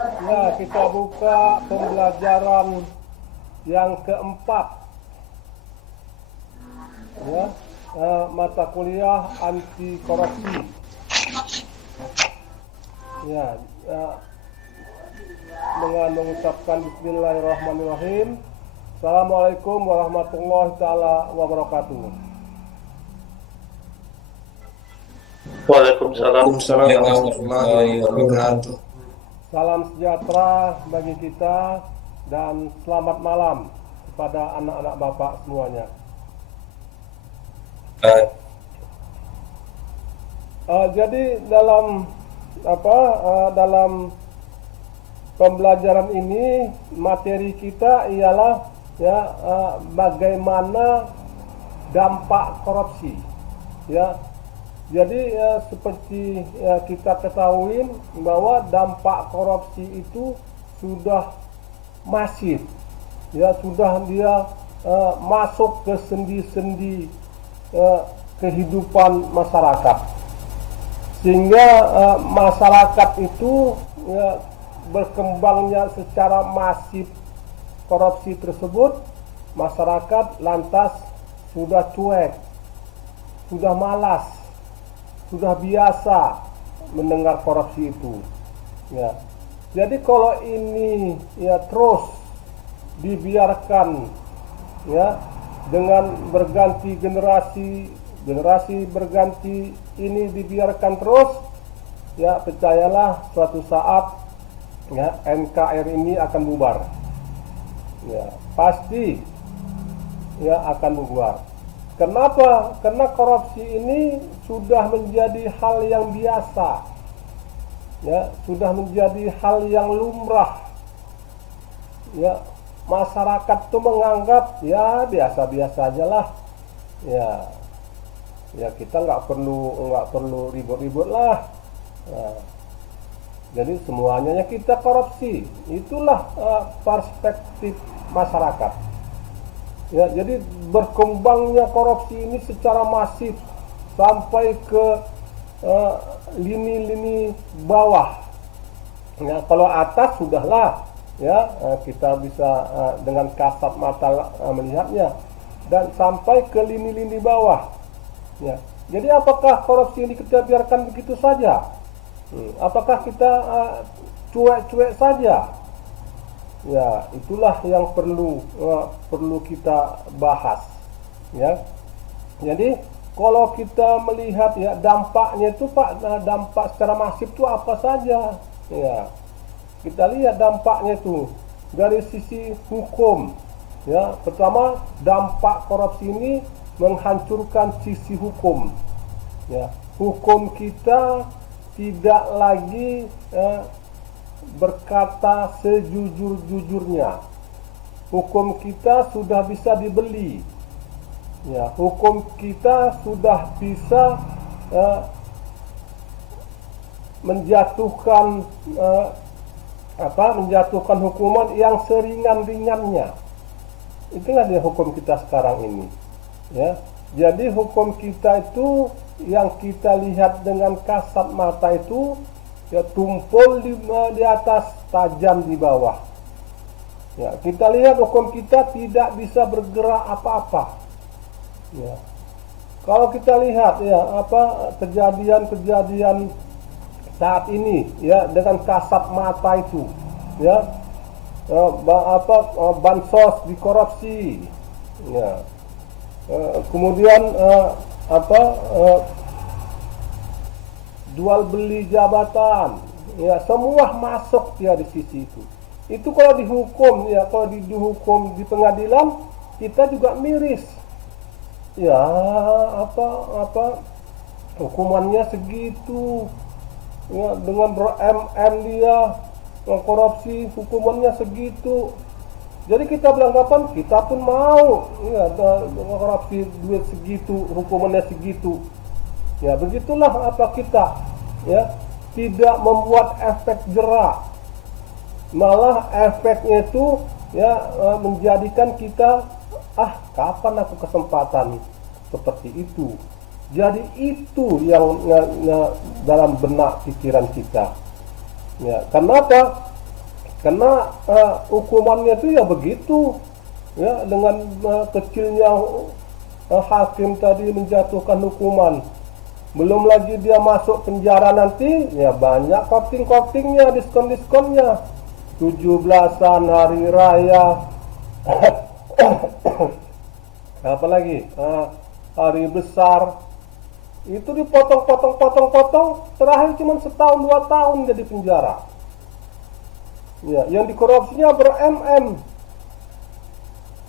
Ya, kita buka pembelajaran yang keempat, ya, mata kuliah anti korupsi. Ya, dengan mengucapkan Bismillahirrahmanirrahim. Assalamualaikum warahmatullahi taala wabarakatuh. Waalaikumsalam Waalaikumsalam warahmatullahi wabarakatuh. Salam sejahtera bagi kita dan selamat malam kepada anak-anak Bapak semuanya. Jadi dalam dalam pembelajaran ini materi kita ialah bagaimana dampak korupsi, ya. Jadi seperti kita ketahui bahwa dampak korupsi itu sudah masif, ya, sudah dia masuk ke sendi-sendi kehidupan masyarakat, sehingga masyarakat itu berkembangnya secara masif korupsi tersebut, masyarakat lantas sudah cuek, sudah malas, sudah biasa mendengar korupsi itu, ya. Jadi kalau ini terus dibiarkan, ya, dengan berganti generasi berganti ini dibiarkan terus, ya, percayalah suatu saat NKRI ini akan bubar, ya, pasti akan bubar. Kenapa? Karena korupsi ini sudah menjadi hal yang biasa, ya, sudah menjadi hal yang lumrah, ya. Masyarakat tuh menganggap biasa-biasa aja lah, ya kita nggak perlu ribut-ribut lah. Nah, jadi semuanya kita korupsi, itulah perspektif masyarakat. Ya, jadi berkembangnya korupsi ini secara masif sampai ke lini-lini bawah. Ya, kalau atas sudahlah, ya, kita bisa dengan kasat mata melihatnya, dan sampai ke lini-lini bawah. Ya, jadi apakah korupsi ini kita biarkan begitu saja? Apakah kita cuek-cuek saja? Ya, itulah yang perlu kita bahas, ya. Jadi kalau kita melihat dampaknya itu dampak secara masif itu apa saja, ya. Kita lihat dampaknya itu dari sisi hukum, ya. Pertama, dampak korupsi ini menghancurkan sisi hukum, ya. Hukum kita tidak lagi berkata sejujur-jujurnya. Hukum kita sudah bisa dibeli, ya. Hukum kita sudah bisa menjatuhkan hukuman yang seringan-ringannya. Itulah dia hukum kita sekarang ini, ya. Jadi hukum kita itu yang kita lihat dengan kasat mata itu tumpul di atas, tajam di bawah. Ya, kita lihat hukum kita tidak bisa bergerak apa-apa. Ya. Kalau kita lihat kejadian-kejadian saat ini, ya, dengan kasat mata itu, ya, bansos dikorupsi, ya. Kemudian jual beli jabatan, ya, semua masuk ya di sisi itu. Itu kalau dihukum, ya, kalau dihukum di pengadilan kita juga miris, ya, hukumannya segitu, ya, dengan ber-MM dia korupsi, hukumannya segitu. Jadi kita beranggapan kita pun mau, ya, korupsi duit segitu, hukumannya segitu. Ya, begitulah kita, ya, tidak membuat efek jerak, malah efeknya itu menjadikan kita kapan aku kesempatan seperti itu. Jadi itu yang dalam benak pikiran kita. Ya, kenapa? Karena hukumannya itu ya begitu, ya dengan kecilnya hakim tadi menjatuhkan hukuman. Belum lagi dia masuk penjara nanti, ya banyak korting-kortingnya, diskon-diskonnya. 17-an, hari raya, apalagi hari besar, itu dipotong-potong, terakhir cuma setahun 2 tahun jadi penjara. Ya, yang dikorupsinya ber-MM.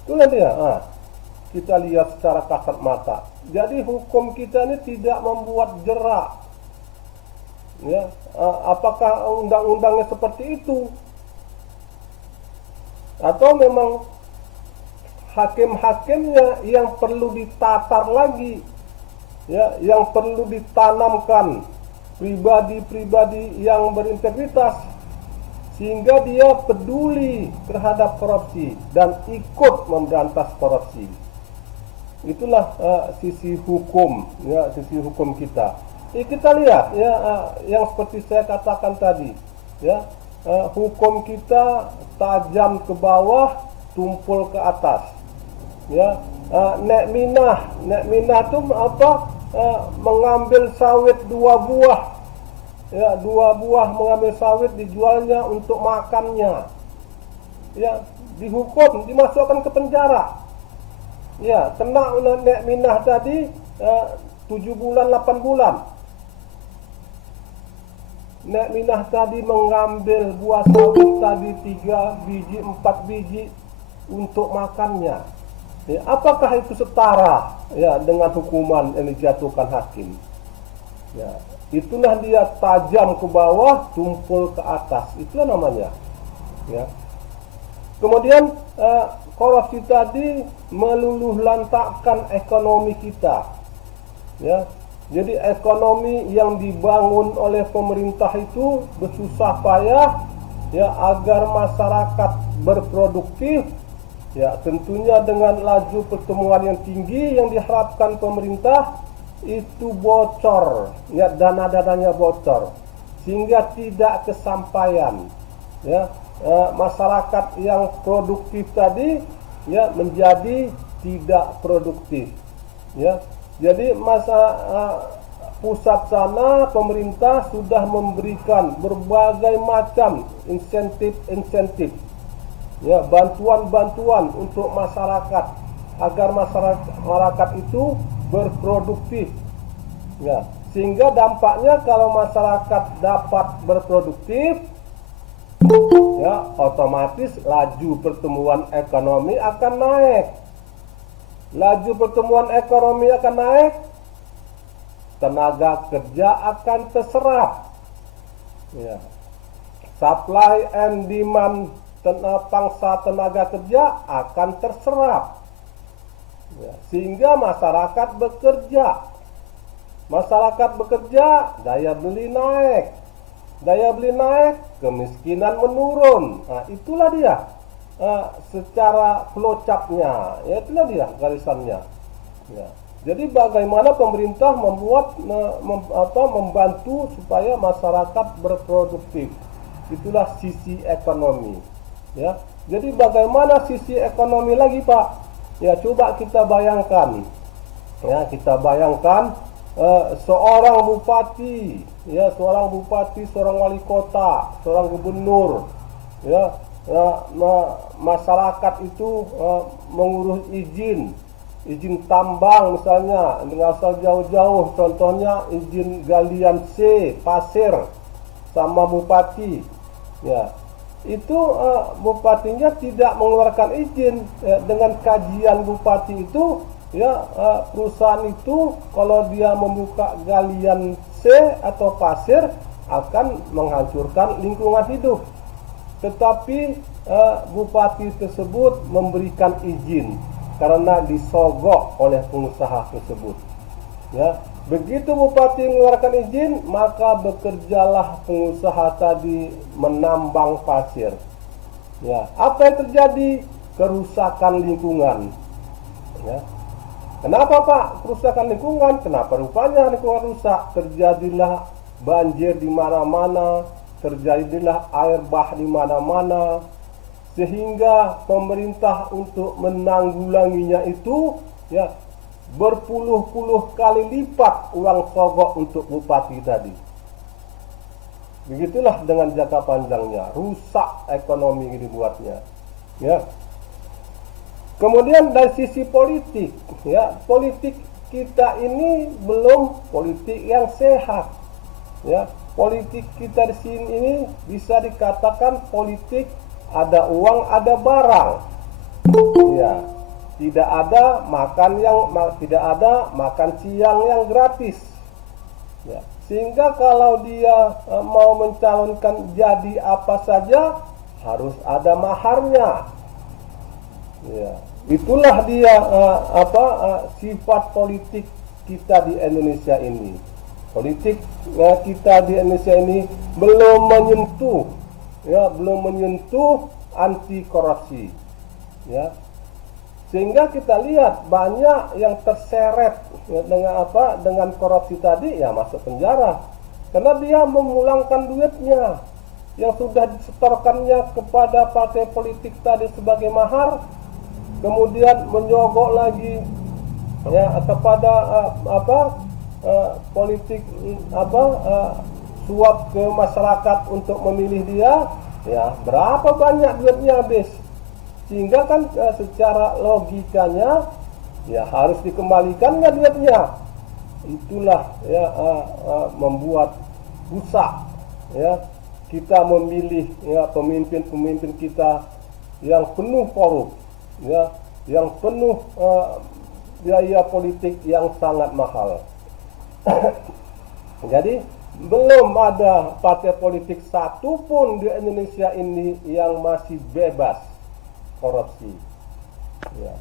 Itulah dia. Kita lihat secara kasat mata. Jadi hukum kita ini tidak membuat jerak. Ya, apakah undang-undangnya seperti itu? Atau memang hakim-hakimnya yang perlu ditatar lagi, ya, yang perlu ditanamkan pribadi-pribadi yang berintegritas sehingga dia peduli terhadap korupsi dan ikut memberantas korupsi. Itulah sisi hukum, ya, sisi hukum kita. Kita lihat, ya, yang seperti saya katakan tadi, ya, hukum kita tajam ke bawah, tumpul ke atas. Ya, nek minah itu apa? Mengambil sawit 2 buah. Ya, 2 buah mengambil sawit, dijualnya untuk makannya. Ya, dihukum, dimasukkan ke penjara. Ya, kena nek minah tadi 7 bulan 8 bulan. Nek minah tadi mengambil buah sawit tadi 3 biji 4 biji untuk makannya. Ya, apakah itu setara, ya, dengan hukuman yang dijatuhkan hakim? Ya, itulah dia tajam ke bawah, tumpul ke atas. Itulah namanya. Ya. Kemudian korupsi tadi meluluh lantakkan ekonomi kita. Ya. Jadi ekonomi yang dibangun oleh pemerintah itu bersusah payah, ya, agar masyarakat berproduktif. Ya, tentunya dengan laju pertumbuhan yang tinggi yang diharapkan pemerintah itu bocor, ya, dana-dananya bocor sehingga tidak kesampaian, ya, masyarakat yang produktif tadi, ya, menjadi tidak produktif, ya. Jadi pusat sana pemerintah sudah memberikan berbagai macam insentif, ya, bantuan-bantuan untuk masyarakat agar masyarakat itu berproduktif, ya, sehingga dampaknya kalau masyarakat dapat berproduktif, ya, otomatis laju pertumbuhan ekonomi akan naik. Laju pertumbuhan ekonomi akan naik, tenaga kerja akan terserap, ya. Supply and demand pangsa tenaga kerja akan terserap, ya, sehingga masyarakat bekerja, daya beli naik, kemiskinan menurun. Nah, itulah dia secara flowchart-nya, ya, itulah dia garisannya. Ya. Jadi bagaimana pemerintah membantu supaya masyarakat berproduktif. Itulah sisi ekonomi. Ya, jadi bagaimana sisi ekonomi lagi, Pak? Ya, coba kita bayangkan. Ya, seorang bupati, ya, seorang wali kota, seorang gubernur, ya, masyarakat itu mengurus izin tambang misalnya dengan asal jauh-jauh, contohnya izin galian C, pasir, sama bupati, ya. Itu bupatinya tidak mengeluarkan izin, ya, dengan kajian bupati itu, ya, perusahaan itu kalau dia membuka galian C atau pasir akan menghancurkan lingkungan hidup. Tetapi bupati tersebut memberikan izin karena disogok oleh pengusaha tersebut. Ya, begitu bupati mengeluarkan izin, maka bekerjalah pengusaha tadi menambang pasir. Ya, apa yang terjadi? Kerusakan lingkungan. Ya. Kenapa, Pak? Kerusakan lingkungan. Kenapa rupanya lingkungan rusak? Terjadilah banjir di mana-mana, terjadilah air bah di mana-mana, sehingga pemerintah untuk menanggulanginya itu ya berpuluh-puluh kali lipat uang sogok untuk bupati tadi. Begitulah dengan jangka panjangnya, rusak ekonomi dibuatnya. Ya. Kemudian dari sisi politik, ya, politik kita ini belum politik yang sehat. Ya, politik kita di sini ini bisa dikatakan politik ada uang, ada barang. Ya, tidak ada makan siang yang gratis. Ya, sehingga kalau dia mau mencalonkan jadi apa saja harus ada maharnya. Ya, itulah dia sifat politik kita di Indonesia ini. Politik kita di Indonesia ini belum menyentuh anti korupsi. Ya. Sehingga kita lihat banyak yang terseret dengan korupsi tadi ya masuk penjara. Karena dia memulangkan duitnya yang sudah disetorkannya kepada partai politik tadi sebagai mahar, kemudian menyogok lagi ya kepada politik suap ke masyarakat untuk memilih dia, ya berapa banyak duitnya habis, sehingga kan secara logikanya ya harus dikembalikan nggak duitnya. Itulah ya membuat rusak ya kita memilih ya pemimpin-pemimpin kita yang penuh korup, ya yang penuh biaya politik yang sangat mahal. Jadi belum ada partai politik satupun di Indonesia ini yang masih bebas korupsi. Ya,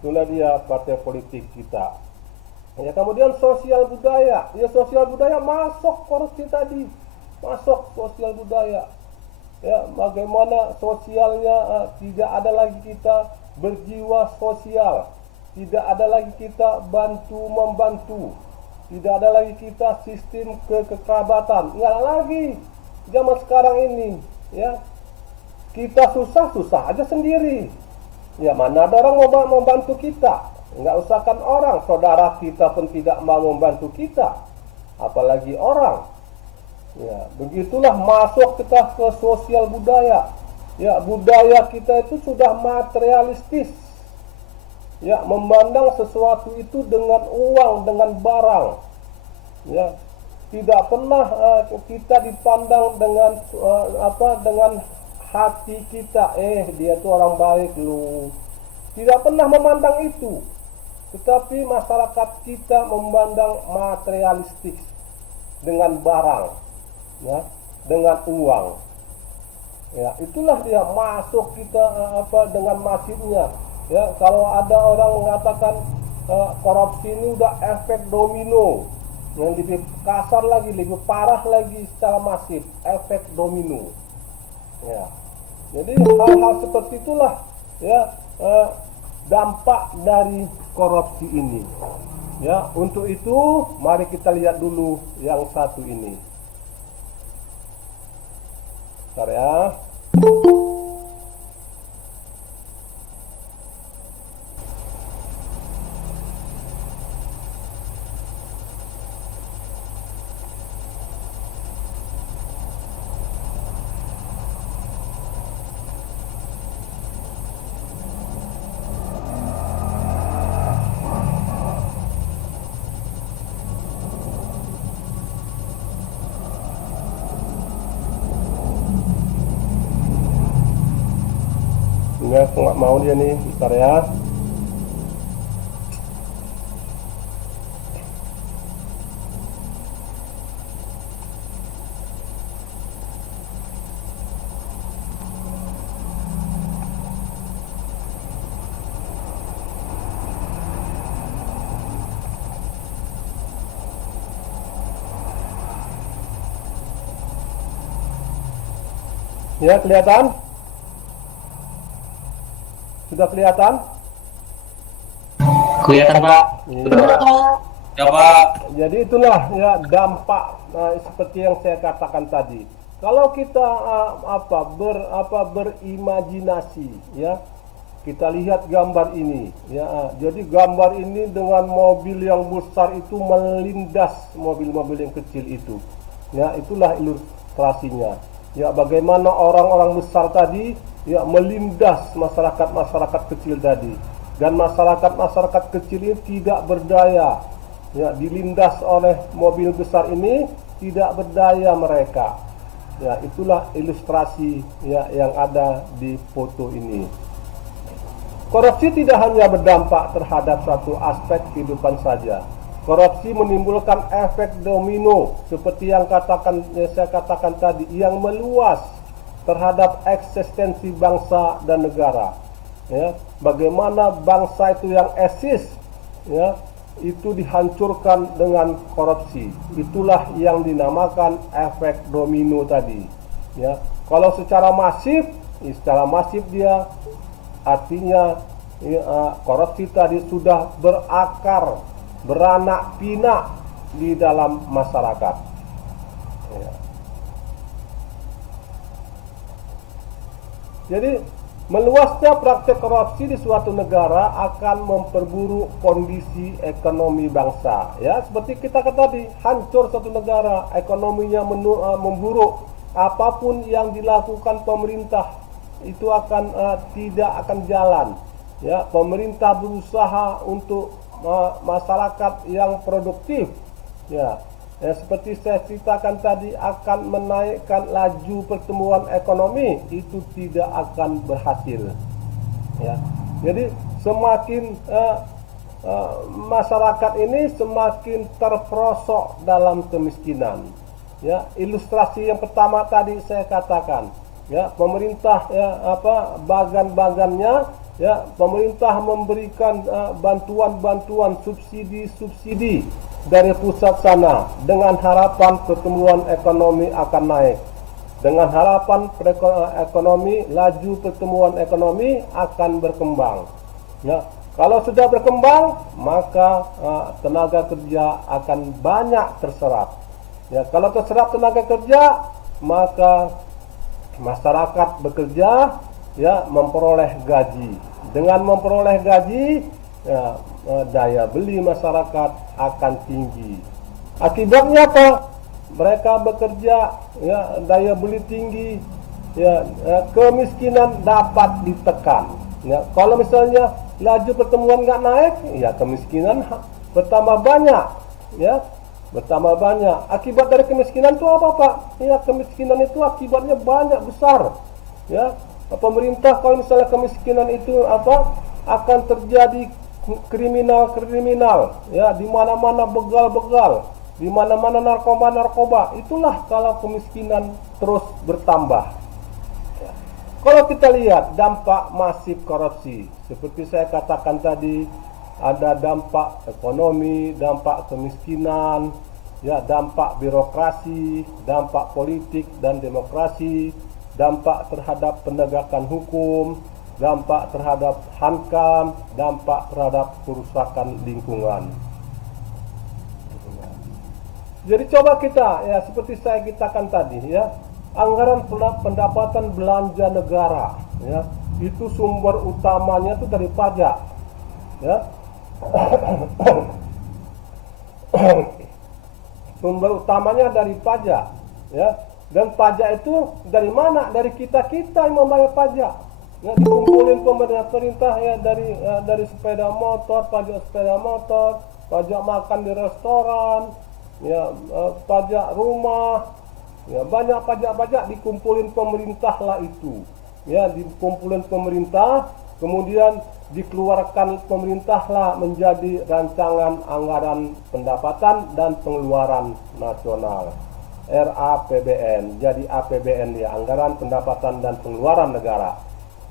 itulah dia partai politik kita. Ya, kemudian sosial budaya. Ya, sosial budaya masuk korupsi tadi, masuk sosial budaya. Ya, bagaimana sosialnya tidak ada lagi kita berjiwa sosial, tidak ada lagi kita bantu membantu. Tidak ada lagi kita sistem kekerabatan. Nggak lagi zaman sekarang ini. Ya, kita susah aja sendiri. Ya, mana ada orang mau membantu kita? Nggak usahkan orang, saudara kita pun tidak mau membantu kita, apalagi orang. Ya, begitulah masuk kita ke sosial budaya. Ya, budaya kita itu sudah materialistis. Ya, memandang sesuatu itu dengan uang, dengan barang. Ya, tidak pernah kita dipandang dengan dengan hati kita. Dia tuh orang baik lu. Tidak pernah memandang itu. Tetapi masyarakat kita memandang materialistik dengan barang, ya, dengan uang. Ya, itulah dia masuk kita dengan masifnya. Ya, kalau ada orang mengatakan korupsi ini udah efek domino, yang lebih kasar lagi, lebih parah lagi secara masif, efek domino. Ya, jadi hal-hal seperti itulah ya dampak dari korupsi ini. Ya, untuk itu mari kita lihat dulu yang satu ini. Bentar ya. Enggak, aku nggak mau dia nih, bentar ya. Ya, kelihatan? Sudah kelihatan? Kelihatan Pak. Ya Pak. Jadi itulah ya dampak seperti yang saya katakan tadi. kalau kita berimajinasi, ya, kita lihat gambar ini, ya. Jadi gambar ini dengan mobil yang besar itu melindas mobil-mobil yang kecil itu. Ya, itulah ilustrasinya. Ya, bagaimana orang-orang besar tadi ya melindas masyarakat-masyarakat kecil tadi. Dan masyarakat-masyarakat kecil ini tidak berdaya. Ya, dilindas oleh mobil besar ini, tidak berdaya mereka. Ya, itulah ilustrasi ya yang ada di foto ini. Korupsi tidak hanya berdampak terhadap satu aspek kehidupan saja. Korupsi menimbulkan efek domino seperti yang saya katakan tadi, yang meluas terhadap eksistensi bangsa dan negara. Ya, bagaimana bangsa itu yang eksis, ya, itu dihancurkan dengan korupsi. Itulah yang dinamakan efek domino tadi. Ya, kalau secara masif dia artinya korupsi tadi sudah berakar, beranak pinak di dalam masyarakat. Ya. Jadi meluasnya praktek korupsi di suatu negara akan memperburuk kondisi ekonomi bangsa. Ya, seperti kita kata tadi, hancur satu negara, ekonominya memburuk. Apapun yang dilakukan pemerintah itu tidak akan jalan. Ya, pemerintah berusaha untuk masyarakat yang produktif. Ya, seperti saya ceritakan tadi, akan menaikkan laju pertumbuhan ekonomi, itu tidak akan berhasil. Ya, jadi semakin masyarakat ini semakin terperosok dalam kemiskinan. Ya, ilustrasi yang pertama tadi saya katakan, ya, pemerintah bagan-bagannya, ya, pemerintah memberikan bantuan-bantuan, subsidi dari pusat sana dengan harapan pertumbuhan ekonomi akan naik. Dengan harapan laju pertumbuhan ekonomi akan berkembang. Ya, kalau sudah berkembang, maka tenaga kerja akan banyak terserap. Ya, kalau terserap tenaga kerja, maka masyarakat bekerja, ya, memperoleh gaji. Dengan memperoleh gaji, ya, daya beli masyarakat akan tinggi. Akibatnya apa? Mereka bekerja, ya, daya beli tinggi, ya, kemiskinan dapat ditekan. Ya, kalau misalnya laju pertumbuhan nggak naik, ya kemiskinan bertambah banyak, ya, bertambah banyak. Akibat dari kemiskinan itu apa, Pak? Ya, kemiskinan itu akibatnya banyak besar. Ya, pemerintah kalau misalnya kemiskinan itu akan terjadi kriminal, ya, di mana-mana begal-begal, di mana-mana narkoba. Itulah kalau kemiskinan terus bertambah. Ya. Kalau kita lihat dampak masif korupsi, seperti saya katakan tadi, ada dampak ekonomi, dampak kemiskinan, ya, dampak birokrasi, dampak politik dan demokrasi, dampak terhadap penegakan hukum, dampak terhadap hankam, dampak terhadap kerusakan lingkungan. Jadi coba kita, ya, seperti saya katakan tadi, ya, anggaran pendapatan belanja negara, ya, itu sumber utamanya itu dari pajak, ya. Sumber utamanya dari pajak, ya. Dan pajak itu dari mana? Dari kita-kita yang membayar pajak. Ya, dikumpulin pemerintah, ya, dari sepeda motor, pajak sepeda motor, pajak makan di restoran, ya, pajak rumah, ya, banyak pajak-pajak dikumpulin pemerintah lah itu. Ya, dikumpulin pemerintah, kemudian dikeluarkan pemerintahlah menjadi rancangan anggaran pendapatan dan pengeluaran nasional, RAPBN, jadi APBN, ya, anggaran pendapatan dan pengeluaran negara.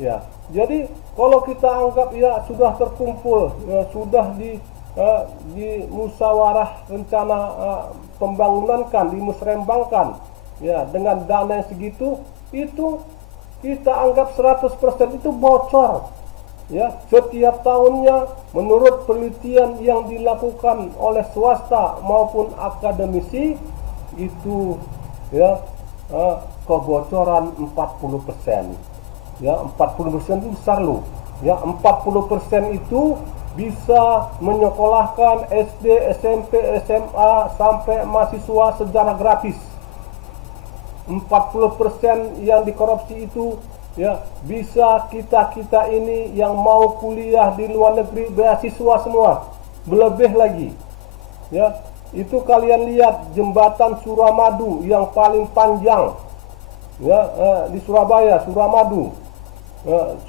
Ya, jadi kalau kita anggap, ya, sudah terkumpul, ya, sudah di musyawarah rencana pembangunan kan, dimusrembangkan, ya, dengan dana yang segitu, itu kita anggap 100% itu bocor. Ya, setiap tahunnya menurut penelitian yang dilakukan oleh swasta maupun akademisi itu, ya, kebocoran 40%. Ya, 40% itu besar loh. Ya, 40% itu bisa menyekolahkan SD, SMP, SMA sampai mahasiswa secara gratis. 40% yang dikorupsi itu ya bisa kita ini yang mau kuliah di luar negeri beasiswa semua, berlebih lagi. Ya, itu kalian lihat jembatan Suramadu yang paling panjang ya di Surabaya, Suramadu.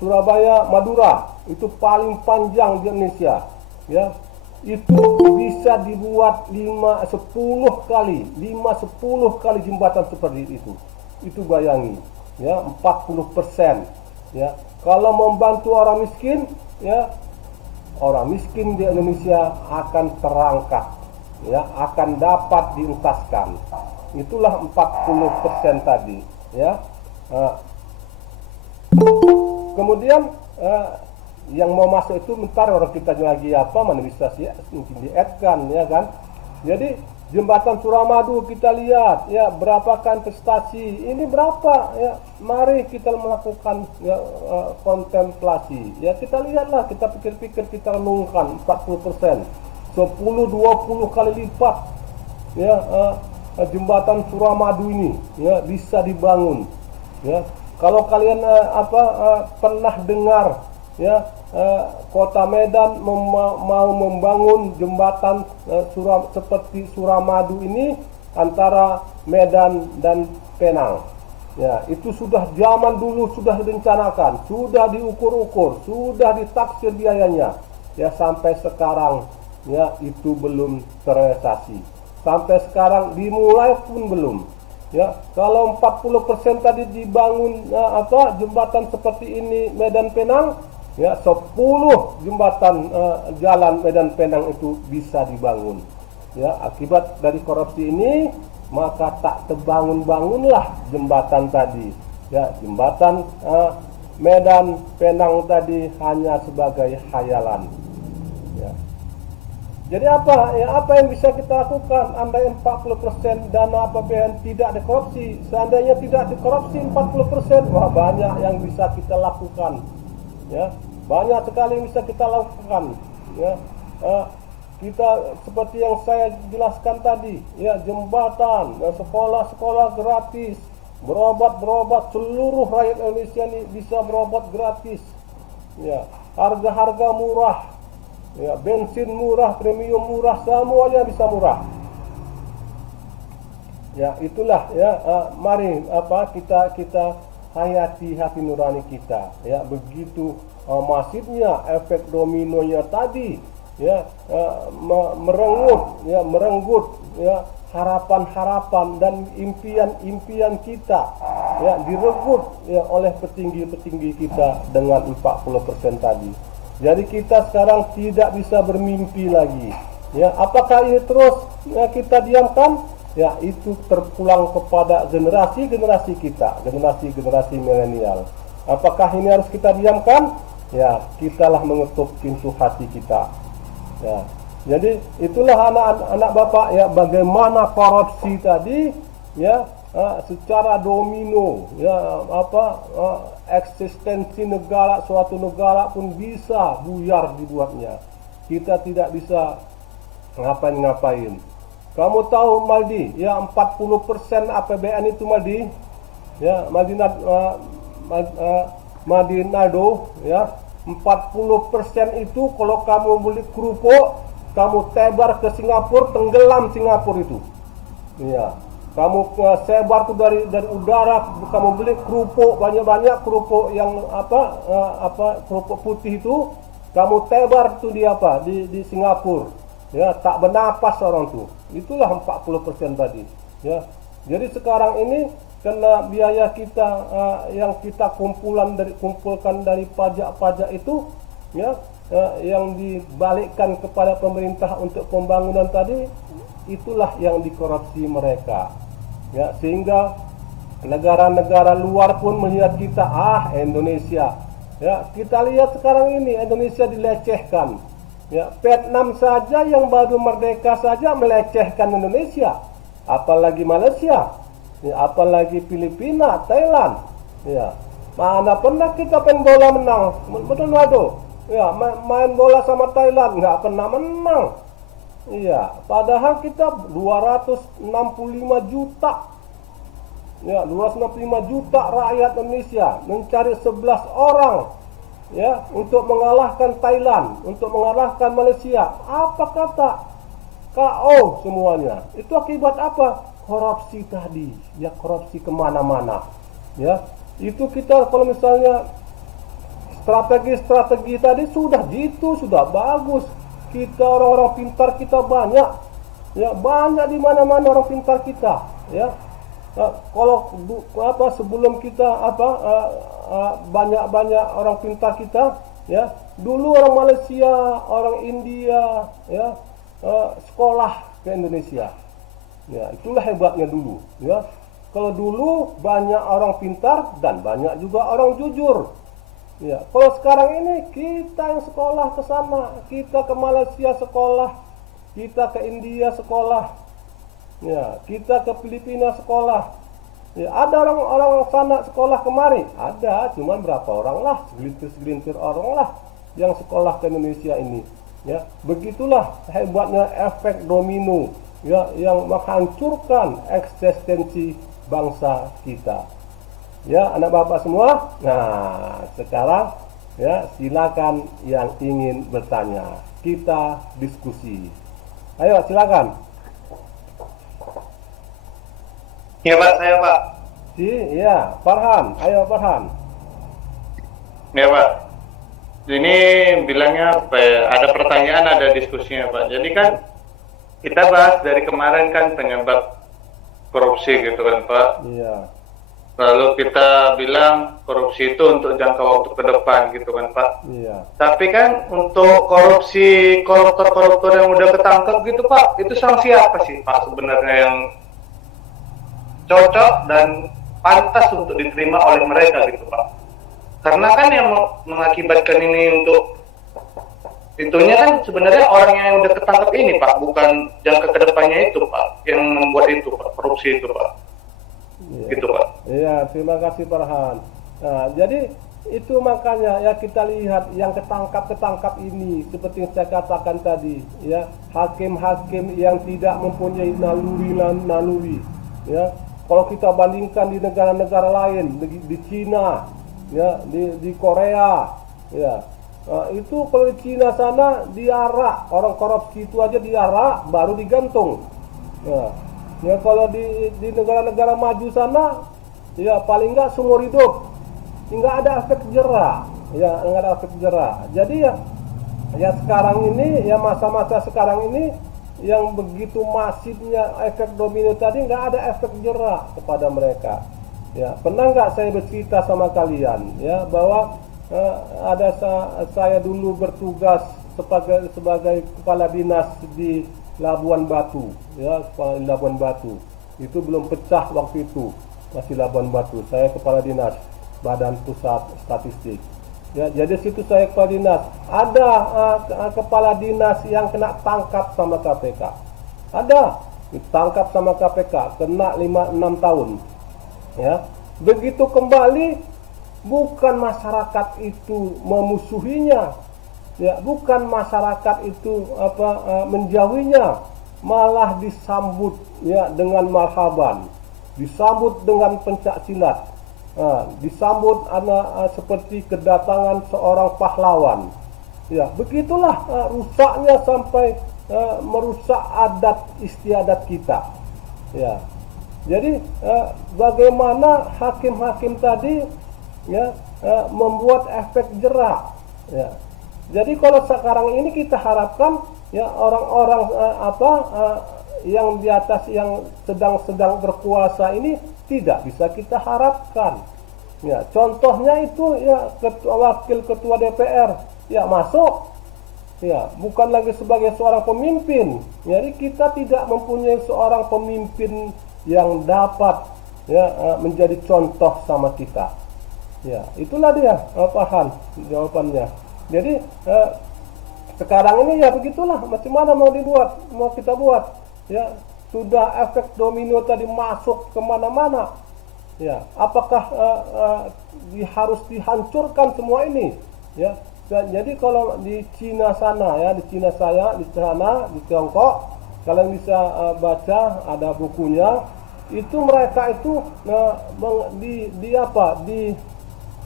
Surabaya Madura itu paling panjang di Indonesia ya, itu bisa dibuat 5-10 kali jembatan seperti itu bayangi ya, 40% ya. Kalau membantu orang miskin ya, orang miskin di Indonesia akan terangkat ya, akan dapat dientaskan. Itulah 40% tadi ya. Kemudian yang mau masuk itu bentar orang kita lagi mana bisa sih mungkin di-add-kan ya kan. Jadi jembatan Suramadu kita lihat ya, berapa investasi ini berapa ya, mari kita melakukan ya, kontemplasi ya, kita lihatlah, kita pikir-pikir, kita renungkan 40%, 10-20 kali lipat ya jembatan Suramadu ini ya bisa dibangun ya. Kalau kalian pernah dengar ya Kota Medan mau membangun jembatan seperti Suramadu ini antara Medan dan Penang. Ya, itu sudah zaman dulu sudah direncanakan, sudah diukur-ukur, sudah ditaksir biayanya. Ya, sampai sekarang ya itu belum terrealisasi. Sampai sekarang dimulai pun belum. Ya, kalau 40% tadi dibangun jembatan seperti ini Medan Penang, ya 10 jembatan jalan Medan Penang itu bisa dibangun. Ya, akibat dari korupsi ini maka tak terbangun-bangunlah jembatan tadi. Ya, jembatan Medan Penang tadi hanya sebagai khayalan. Ya. Jadi apa yang bisa kita lakukan andai 40% dana APBN tidak dikorupsi? Seandainya tidak dikorupsi 40%, wah banyak yang bisa kita lakukan. Ya, banyak sekali yang bisa kita lakukan. Ya, kita seperti yang saya jelaskan tadi, ya jembatan, sekolah-sekolah gratis, berobat seluruh rakyat Indonesia ini bisa berobat gratis. Ya, harga-harga murah. Ya, bensin murah, premium murah, semuanya bisa murah. Ya, itulah ya, mari kita hayati hati nurani kita. Ya, begitu masifnya efek dominonya tadi, ya, merenggut ya harapan-harapan dan impian-impian kita, ya direbut ya oleh petinggi-petinggi kita dengan 40% tadi. Jadi kita sekarang tidak bisa bermimpi lagi. Ya, apakah ini terus ya, kita diamkan? Ya, itu terpulang kepada generasi-generasi kita, generasi milenial. Apakah ini harus kita diamkan? Ya, kitalah mengetuk pintu hati kita. Ya, jadi itulah anak-anak Bapak ya, bagaimana korupsi tadi ya secara domino ya eksistensi negara, suatu negara pun bisa buyar dibuatnya. Kita tidak bisa ngapain. Kamu tahu Maldi ya 40% APBN itu Maldi ya, Madinado ya, 40% itu kalau kamu beli kerupuk, kamu tebar ke Singapura, tenggelam Singapura itu. Ya, kamu sebar tuh dari udara, kamu beli kerupuk banyak kerupuk yang kerupuk putih itu, kamu tebar tuh di Singapura. Ya, tak bernapas orang tuh. Itulah 40% tadi. Ya, jadi sekarang ini karena biaya kita yang kita kumpulkan dari pajak-pajak itu ya yang dibalikkan kepada pemerintah untuk pembangunan tadi, itulah yang dikorupsi mereka. Ya, sehingga negara-negara luar pun melihat kita, Indonesia. Ya, kita lihat sekarang ini Indonesia dilecehkan. Ya, Vietnam saja yang baru merdeka saja melecehkan Indonesia, apalagi Malaysia. Ya, apalagi Filipina, Thailand. Ya, mana pernah kita main bola menang? Betul Waldo? Ya, main bola sama Thailand nggak pernah menang. Iya, padahal kita 265 juta. Ya, 265 juta rakyat Indonesia mencari 11 orang ya untuk mengalahkan Thailand, untuk mengalahkan Malaysia. Apa kata? KO semuanya. Itu akibat apa? Korupsi tadi. Ya, korupsi kemana-mana. Ya, itu kita kalau misalnya strategi tadi sudah gitu, sudah bagus. Kita orang-orang pintar kita banyak. Ya, banyak di mana-mana orang pintar kita. Ya, kalau sebelum kita banyak orang pintar kita, ya dulu orang Malaysia, orang India, ya sekolah ke Indonesia. Ya, itulah hebatnya dulu. Ya, kalau dulu banyak orang pintar dan banyak juga orang jujur. Ya, kalau sekarang ini kita yang sekolah ke sana, kita ke Malaysia sekolah, kita ke India sekolah, ya, kita ke Filipina sekolah. Ya, ada orang sana sekolah kemari, ada, cuman berapa orang lah, segelintir orang lah yang sekolah ke Indonesia ini. Ya, begitulah hebatnya efek domino, ya, yang menghancurkan eksistensi bangsa kita. Ya, anak bapak semua. Nah, sekarang ya silakan yang ingin bertanya. Kita diskusi. Ayo, silakan. Ya Pak, saya Pak. Ya, Farhan. Ayo Farhan. Ya Pak. Ini bilangnya apa ya? Ada pertanyaan, ada diskusinya Pak. Jadi kan kita bahas dari kemarin kan penyebab korupsi gitu kan Pak. Iya. Lalu kita bilang korupsi itu untuk jangka waktu ke depan gitu kan Pak. Iya. Tapi kan untuk korupsi, koruptor yang udah ketangkep gitu Pak, itu sanksi apa sih Pak sebenarnya yang cocok dan pantas untuk diterima oleh mereka gitu Pak? Karena kan yang mengakibatkan ini untuk itunya kan sebenarnya orang yang udah ketangkep ini Pak, bukan jangka kedepannya itu Pak, yang membuat itu Pak, korupsi itu Pak. Iya. Gitu Pak. Iya, terima kasih Farhan. Nah, jadi itu makanya ya kita lihat yang ketangkap ini seperti yang saya katakan tadi, ya hakim-hakim yang tidak mempunyai naluri, ya. Kalau kita bandingkan di negara-negara lain, di Cina, ya, di Korea, ya. Nah, itu kalau di Cina sana diarak, orang korupsi itu aja diarak baru digantung. Ya kalau di negara-negara maju sana, ya paling nggak seumur hidup, nggak ada efek jera, ya nggak ada efek jera. Jadi ya sekarang ini, ya masa-masa sekarang ini yang begitu masifnya efek domino tadi, nggak ada efek jera kepada mereka. Ya, pernah nggak saya bercerita sama kalian, ya bahwa saya dulu bertugas sebagai kepala dinas di Labuan Batu, ya kepala Labuan Batu. Itu belum pecah waktu itu, masih Labuan Batu. Saya kepala dinas Badan Pusat Statistik. Ya, jadi situ saya kepala dinas. Ada kepala dinas yang kena tangkap sama KPK. Ada ditangkap sama KPK, kena 5-6 tahun. Ya, begitu kembali, bukan masyarakat itu memusuhinya. Ya, bukan masyarakat itu menjauhinya, malah disambut ya dengan marhaban, disambut dengan pencak silat, disambut seperti kedatangan seorang pahlawan. Ya, begitulah rusaknya sampai merusak adat istiadat kita. Ya, jadi bagaimana hakim-hakim tadi ya membuat efek jera. Ya. Jadi kalau sekarang ini kita harapkan ya orang-orang yang di atas yang sedang berkuasa ini tidak bisa kita harapkan. Ya, contohnya itu ya wakil ketua DPR ya masuk, ya bukan lagi sebagai seorang pemimpin. Jadi kita tidak mempunyai seorang pemimpin yang dapat ya menjadi contoh sama kita. Ya, itulah dia Farhan jawabannya. Jadi sekarang ini ya begitulah, macam mana mau kita buat, ya sudah efek domino tadi masuk kemana-mana, ya, apakah harus dihancurkan semua ini, ya? Jadi kalau di Cina sana, ya, di Cina di sana, di Tiongkok, kalian bisa baca, ada bukunya, itu mereka itu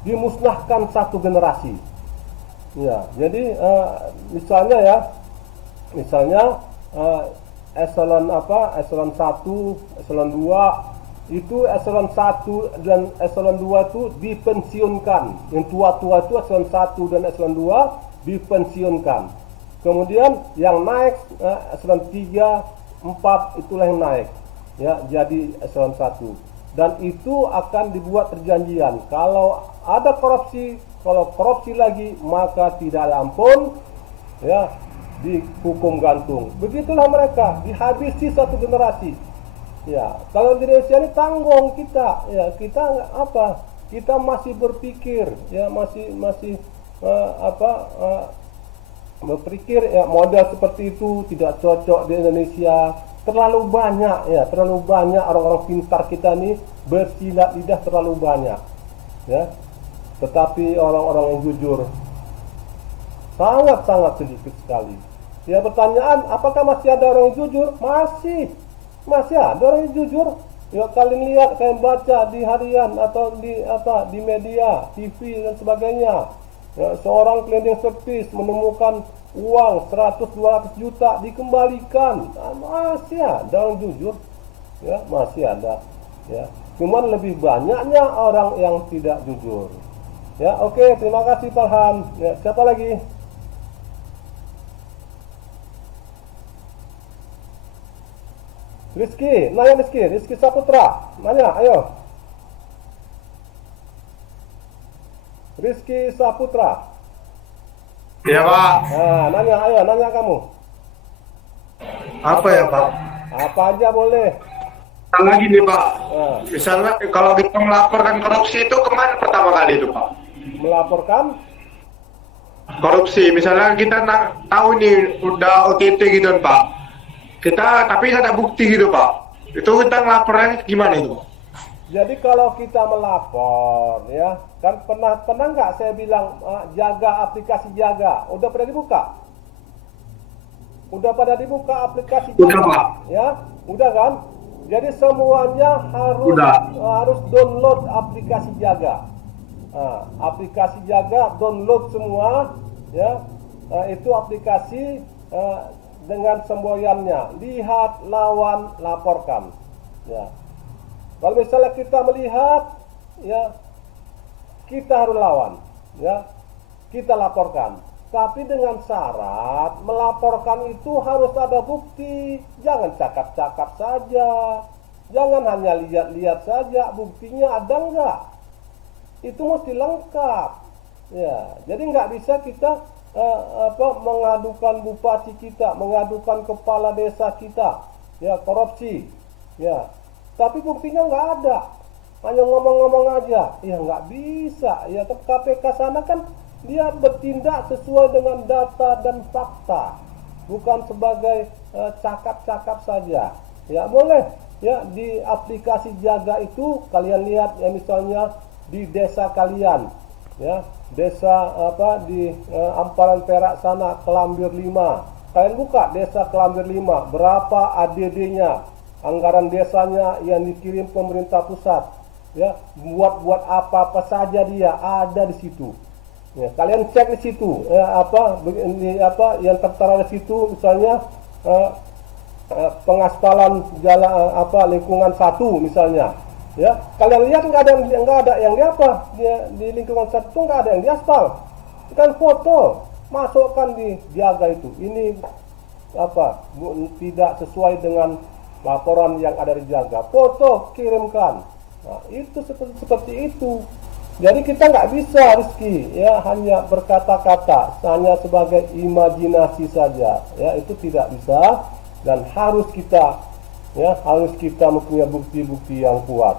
dimusnahkan satu generasi, ya. Jadi misalnya eselon 1, eselon 2, itu eselon 1 dan eselon 2 itu dipensiunkan. Yang tua-tua itu eselon 1 dan eselon 2 dipensiunkan. Kemudian yang naik eselon 3, 4 itulah yang naik, ya, jadi eselon 1. Dan itu akan dibuat perjanjian. Kalau ada korupsi, kalau korupsi lagi maka tidak ada ampun, ya, dihukum gantung. Begitulah mereka, dihabisi satu generasi. Ya, kalau di Indonesia ini tanggung kita, ya, kita apa? Kita masih berpikir, ya, masih berpikir, ya, model seperti itu tidak cocok di Indonesia. Terlalu banyak, ya, terlalu banyak orang-orang pintar kita nih bersilat lidah terlalu banyak, ya. Tetapi orang-orang yang jujur sangat-sangat sedikit sekali. Ya, pertanyaan, apakah masih ada orang yang jujur? Masih ada orang yang jujur. Ya, kalian lihat, kalian baca di harian atau di media, TV dan sebagainya. Ya, seorang cleaning service menemukan uang 100-200 juta dikembalikan. Masih ada orang jujur. Ya, masih ada. Ya, cuman lebih banyaknya orang yang tidak jujur. Ya, oke, terima kasih Farhan. Ya, siapa lagi? Rizky Saputra, nanya, ayo. Rizky Saputra. Ya Pak. Nah, nanya kamu. Apa ya Pak? Apa aja boleh. Lagi nih Pak. Nah, Misalnya kalau kita melaporkan korupsi itu kemana pertama kali itu Pak? melaporkan Korupsi, misalnya kita tahu nih udah OTT gitu kan Pak. Kita tapi nggak ada bukti gitu Pak. Itu kita ngelapornya gimana itu? Jadi kalau kita melapor, ya, kan pernah nggak saya bilang jaga aplikasi jaga, udah pada dibuka? Udah pada dibuka aplikasi jaga? Udah Pak. Ya, udah kan? Jadi semuanya harus download aplikasi jaga. Aplikasi jaga download semua, ya. Itu aplikasi dengan semboyannya, lihat, lawan, laporkan, ya. Kalau misalnya kita melihat, ya, kita harus lawan, ya, kita laporkan. Tapi dengan syarat melaporkan itu harus ada bukti, jangan cakap-cakap saja, jangan hanya lihat-lihat saja, buktinya ada enggak? Itu mesti lengkap, ya. Jadi nggak bisa kita mengadukan bupati kita, mengadukan kepala desa kita, ya, korupsi, ya, tapi buktinya nggak ada, hanya ngomong-ngomong aja, ya nggak bisa, ya. KPK sana kan dia bertindak sesuai dengan data dan fakta, bukan sebagai cakap-cakap saja, ya. Boleh, ya, di aplikasi jaga itu kalian lihat, ya, misalnya di desa kalian, ya, desa di Amparan Perak sana, Kelambir 5. Kalian buka desa Kelambir 5, berapa ADD-nya, anggaran desanya yang dikirim pemerintah pusat, ya, buat apa saja dia ada di situ. Ya, kalian cek di situ, ya, yang tertera di situ, misalnya pengaspalan jalan lingkungan 1 misalnya. Ya, kalian lihat nggak ada yang di lingkungan satu itu nggak ada yang diaspal, kan foto masukkan di jaga itu. Ini tidak sesuai dengan laporan yang ada di jaga, foto kirimkan. Nah, itu seperti itu. Jadi kita nggak bisa, Rizky, ya, hanya berkata-kata, hanya sebagai imajinasi saja, ya, itu tidak bisa, dan harus kita mempunyai bukti-bukti yang kuat.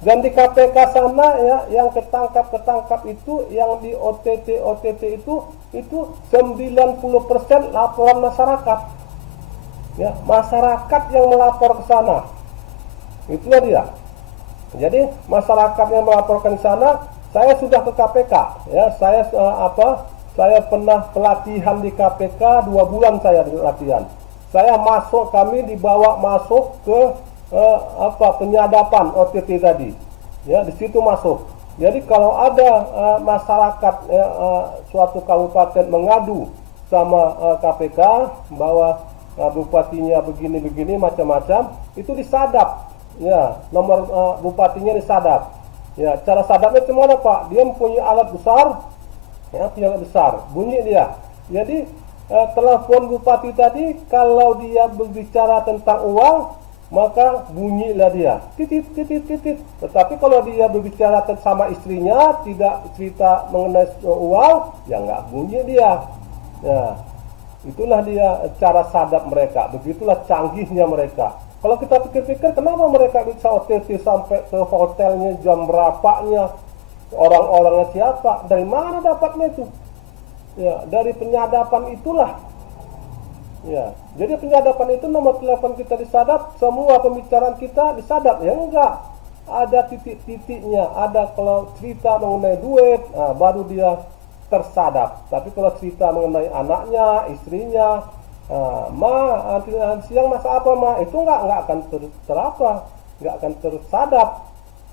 Dan di KPK sana, ya, yang ketangkap itu, yang di OTT itu 90% laporan masyarakat. Ya, masyarakat yang melapor ke sana. Itulah dia. Jadi masyarakat yang melaporkan ke sana, saya sudah ke KPK, ya, saya pernah pelatihan di KPK 2 bulan saya di latihan. Saya masuk, kami dibawa masuk ke penyadapan OTT tadi. Ya, di situ masuk. Jadi kalau ada masyarakat suatu kabupaten mengadu sama KPK bahwa bupatinya begini-begini macam-macam, itu disadap. Ya, nomor bupatinya disadap. Ya, cara sadapnya gimana Pak? Dia mempunyai alat besar, ya, punya alat besar, bunyi dia. Jadi telepon bupati tadi, kalau dia berbicara tentang uang, maka bunyilah dia, titit titit titit. Tetapi kalau dia berbicara sama istrinya, tidak cerita mengenai uang, ya nggak bunyi dia. Ya, itulah dia cara sadap mereka. Begitulah canggihnya mereka. Kalau kita pikir-pikir, kenapa mereka bisa OTT sampai ke hotelnya, jam berapanya, orang-orangnya siapa, dari mana dapatnya itu? Ya, dari penyadapan itulah. Ya, jadi penyadapan itu nomor telepon kita disadap, semua pembicaraan kita disadap. Ya enggak, ada titik-titiknya. Ada kalau cerita mengenai duit, baru dia tersadap. Tapi kalau cerita mengenai anaknya, istrinya, siang masa apa itu nggak akan nggak akan tersadap.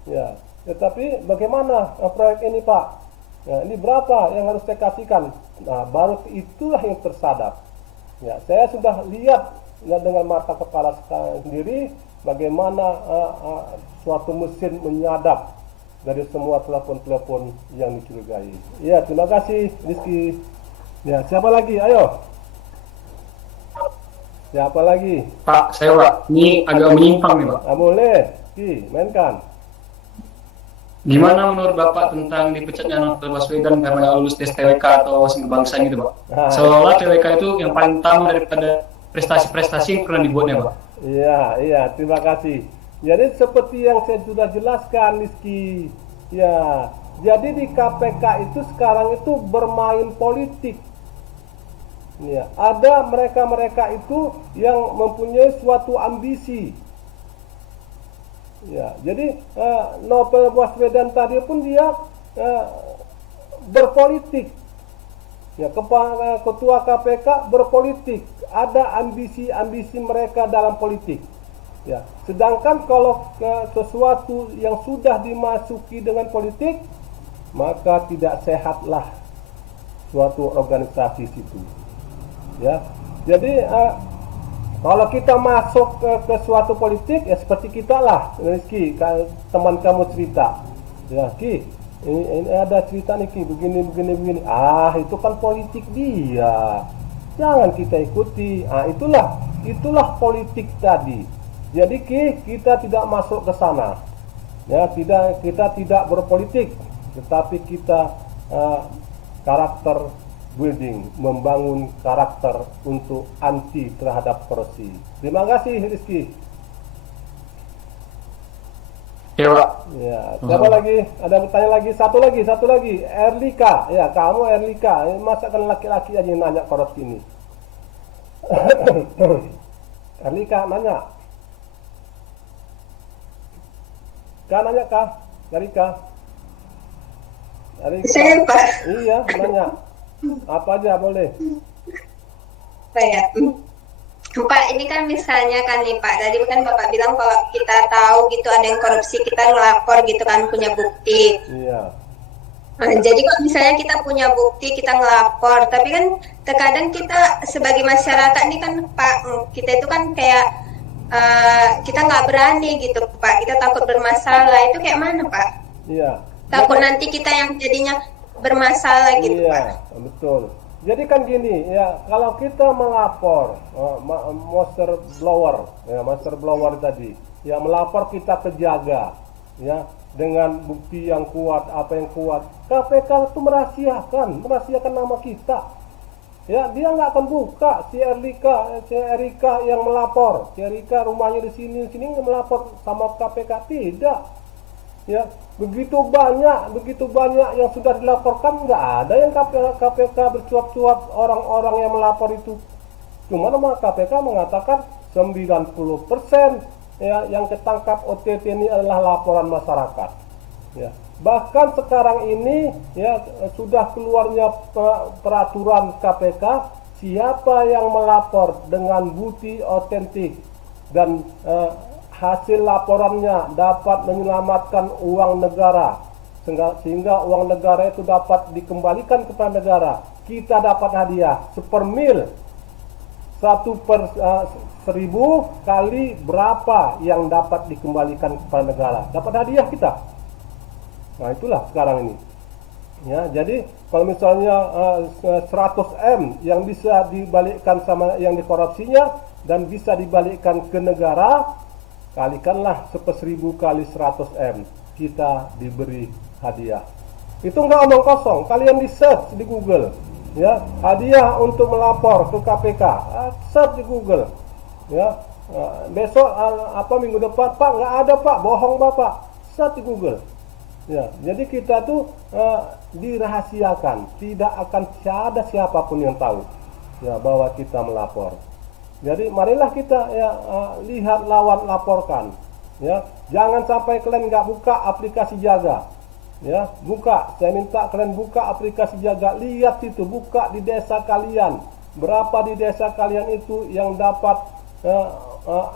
Ya, tetapi bagaimana proyek ini Pak? Ya, ini berapa yang harus saya kasihkan? Nah, baru itulah yang tersadap. Ya, saya sudah lihat dengan mata kepala saya sendiri bagaimana suatu mesin menyadap dari semua telepon-telepon yang dicurigai. Ya, terima kasih Rizky. Ya, siapa lagi? Ayo. Siapa lagi? Pak, saya Pak, ini agak menyimpang nih Pak. Boleh, Ki, mainkan. Gimana menurut Bapak tentang dipecatnya Novel Baswedan karena nggak lulus tes TWK atau kebangsaan gitu Pak? Seolah TWK itu yang paling utama daripada prestasi-prestasi yang pernah dibuatnya Pak. Iya, terima kasih. Jadi seperti yang saya sudah jelaskan Rizky. Ya, jadi di KPK itu sekarang itu bermain politik. Ya, ada mereka-mereka itu yang mempunyai suatu ambisi. Ya, jadi Novel Baswedan tadi pun dia berpolitik. Ya, ketua KPK berpolitik. Ada ambisi-ambisi mereka dalam politik. Ya, sedangkan kalau sesuatu yang sudah dimasuki dengan politik, maka tidak sehatlah suatu organisasi situ. Ya, jadi kalau kita masuk ke suatu politik, ya seperti kita lah, Rizky, teman kamu cerita, ya Ki, ini ada cerita nih Ki, begini. Itu kan politik dia, jangan kita ikuti. Itulah politik tadi. Jadi Ki, kita tidak masuk ke sana, ya kita tidak berpolitik, tetapi kita karakter building, membangun karakter untuk anti terhadap korupsi. Terima kasih Rizky. Ya Pak. Ya, siapa lagi? Ada bertanya lagi? Satu lagi. Erlika. Ya, kamu Erlika. Masa kan laki-laki aja yang nanya korupsi ini. Erlika nanya. Nanya kah? Erlika. Saya Pak. Iya, nanya. Apa aja boleh. Saya Pak, ini kan misalnya kan nih Pak, tadi kan Bapak bilang kalau kita tahu gitu ada yang korupsi, kita ngelapor gitu kan, punya bukti. Iya. Nah, jadi kalau misalnya kita punya bukti, kita ngelapor, tapi kan terkadang kita sebagai masyarakat ini kan Pak, kita itu kan kayak kita nggak berani gitu Pak, kita takut bermasalah, itu kayak mana Pak? Iya. Takut nanti kita yang jadinya bermasalah gitu Pak. Iya, betul. Jadi kan gini ya, kalau kita melapor monster blower tadi, yang melapor kita kejaga, ya dengan bukti yang kuat, apa yang kuat. KPK itu merahasiakan nama kita. Ya, dia nggak akan buka si Erika yang melapor. Si Erika rumahnya di sini melapor sama KPK, tidak. Ya, begitu banyak yang sudah dilaporkan, nggak ada yang KPK bercuap-cuap orang-orang yang melapor itu. Cuma nama KPK mengatakan 90% ya yang ketangkap OTT ini adalah laporan masyarakat. Ya. Bahkan sekarang ini ya sudah keluarnya peraturan KPK, siapa yang melapor dengan bukti otentik dan hasil laporannya dapat menyelamatkan uang negara, sehingga uang negara itu dapat dikembalikan kepada negara, kita dapat hadiah sepermil 1/1000 kali berapa yang dapat dikembalikan kepada negara, dapat hadiah kita. Nah itulah sekarang ini ya. Jadi kalau misalnya 100 M yang bisa dibalikkan sama yang dikorupsinya dan bisa dibalikkan ke negara, kalikanlah 1000 kali 100 M, kita diberi hadiah. Itu nggak omong kosong, kalian di search di Google ya, hadiah untuk melapor ke KPK, search di Google ya. Besok minggu depan, Pak nggak ada Pak, bohong Bapak, search di Google ya. Jadi kita tuh dirahasiakan, tidak akan ada siapapun yang tahu ya bahwa kita melapor. Jadi marilah kita ya lihat, lawan, laporkan ya. Jangan sampai kalian nggak buka aplikasi Jaga ya. Buka, saya minta kalian buka aplikasi Jaga, lihat situ, buka di desa kalian, berapa di desa kalian itu yang dapat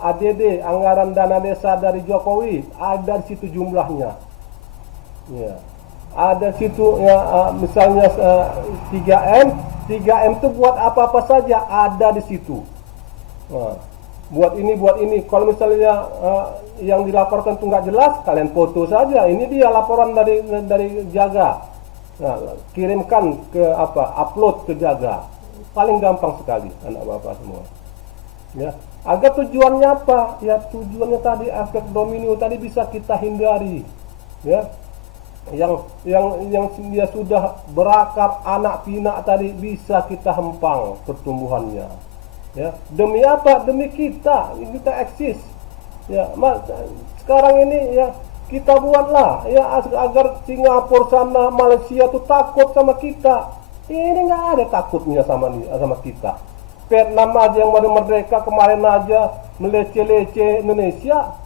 ADD, anggaran dana desa dari Jokowi, ada di situ jumlahnya ya. Ada situ ya, misalnya 3M itu buat apa-apa saja ada di situ. Nah, buat ini. Kalau misalnya yang dilaporkan itu nggak jelas, kalian foto saja. Ini dia laporan dari Jaga. Nah, kirimkan ke upload ke Jaga. Paling gampang sekali, anak bapak semua. Ya, agar tujuannya apa? Ya tujuannya tadi efek domino tadi bisa kita hindari. Ya, yang dia sudah berakar anak pinak tadi bisa kita hempang pertumbuhannya. Ya, demi apa? Demi kita eksis. Ya, sekarang ini ya kita buatlah ya agar Singapura sana, Malaysia tuh takut sama kita. Ini nggak ada takutnya sama kita. Vietnam aja yang baru merdeka kemarin aja melece-lece Indonesia.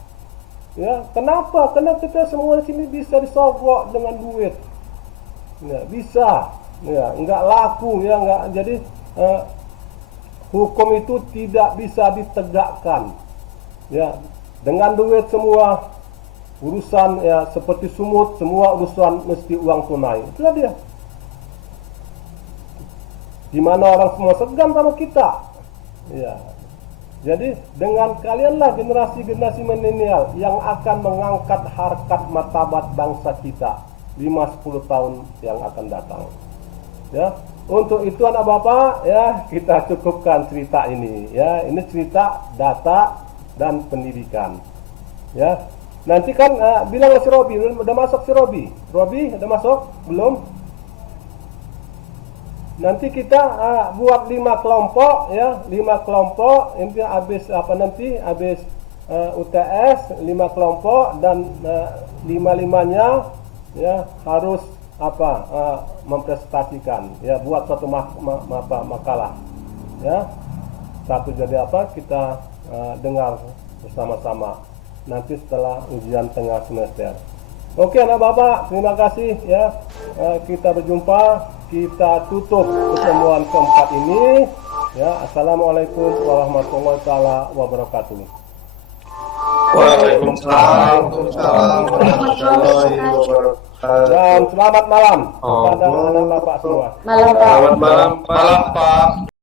Ya, kenapa? Karena kita semua di sini bisa disogok dengan duit. Ya, bisa. Ya, nggak laku ya, nggak. Jadi hukum itu tidak bisa ditegakkan. Ya, dengan duit semua urusan ya seperti sumut, semua urusan mesti uang tunai. Itulah dia. Di mana orang semua segan sama kita. Ya. Jadi dengan kalianlah generasi milenial yang akan mengangkat harkat martabat bangsa kita 5-10 tahun yang akan datang. Ya. Untuk itu anak bapak ya kita cukupkan cerita ini ya. Ini cerita data dan pendidikan. Ya. Nanti kan bilang si Robi, udah masuk si Robi. Robi udah masuk? Belum? Nanti kita buat 5 kelompok ya, 5 kelompok. Intinya habis habis UTS 5 kelompok dan 5-5-nya ya harus mempresentasikan ya, buat satu makalah ya. Satu jadi kita dengar bersama-sama nanti setelah ujian tengah semester. Oke anak bapak, terima kasih ya. Kita berjumpa, kita tutup pertemuan keempat ini ya. Assalamualaikum warahmatullahi wabarakatuh. Waalaikumsalam warahmatullahi wabarakatuh. Dan selamat malam kepada anak bapak semua. Malam Pak. Selamat malam, Pak.